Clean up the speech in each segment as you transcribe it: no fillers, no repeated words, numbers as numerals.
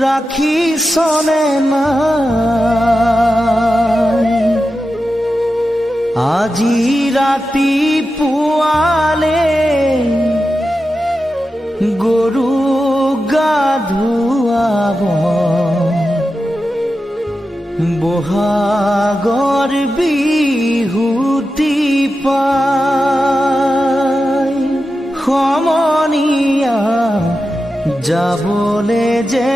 ৰাখিছনে নাই আজি ৰাতিপুৱালে গৰু গা ধুৱাব বহাগৰ বিহুতি পাই সমনীয়া যাবলে যে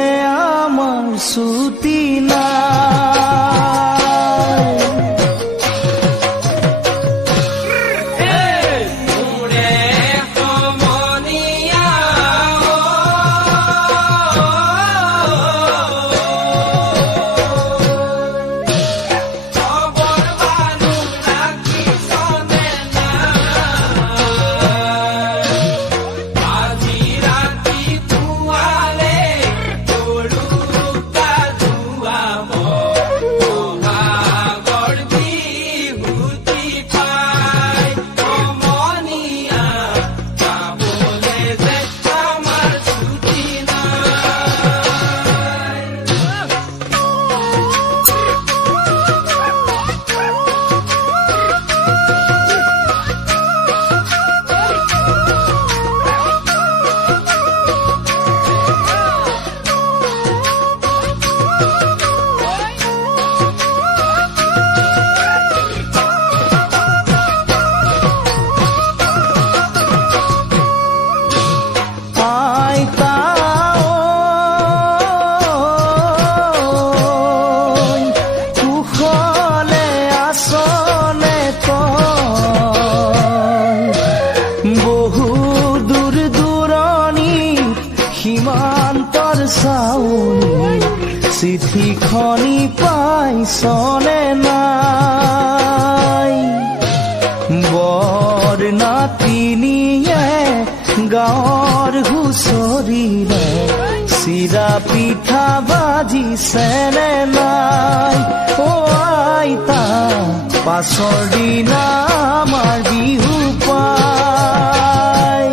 আমাৰ ছুটি নাই চিঠিখনি পাইছনে নাই বৰ নাতিনিয়ে গাঁৱৰ হুঁচৰিৰে চিৰা পিঠা বাজিছেনে নাই অ আইতা পাছৰ দিনা আমাৰ বিহু পাই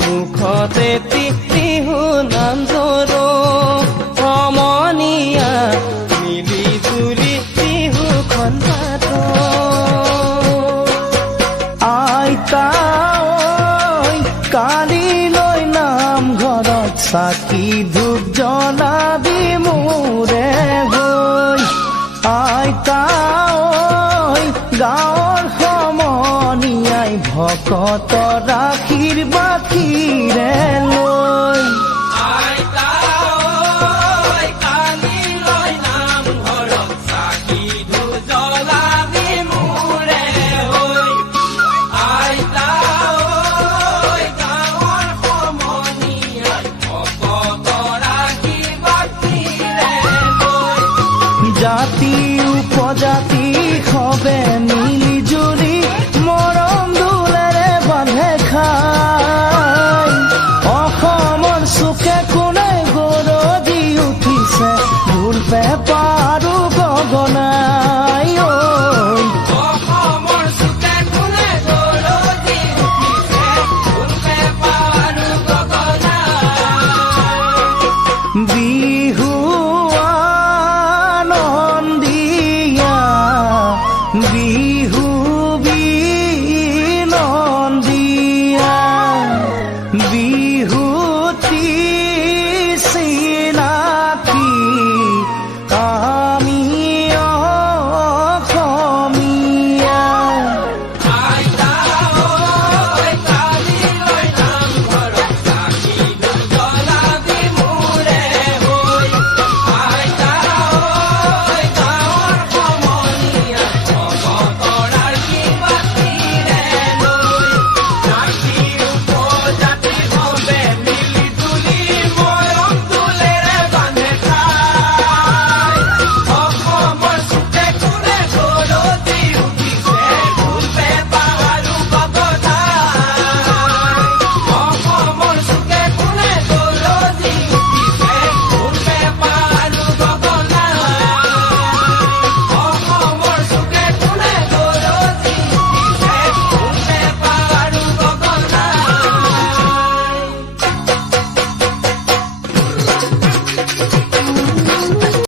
মুখতে বিহু নাম জৰো সমনীয়া মিলি জুলি বিহুখন পাতো আইতা কালিলৈ নামঘৰত চাকি ধূপ জ্বলাবি মোৰে হৈ আইতা গাঁৱৰ সমনীয়াই ভকতৰ আশীৰ্বাদীৰে লৈ আইতা কালিলৈ নামঘৰত চাকি ধূপ জ্বলাবি মোৰে হৈ আইতা গাঁৱৰ সমনীয়াই ভকতৰ আশীৰ্বাদীৰে লৈ জাতি উপজাতি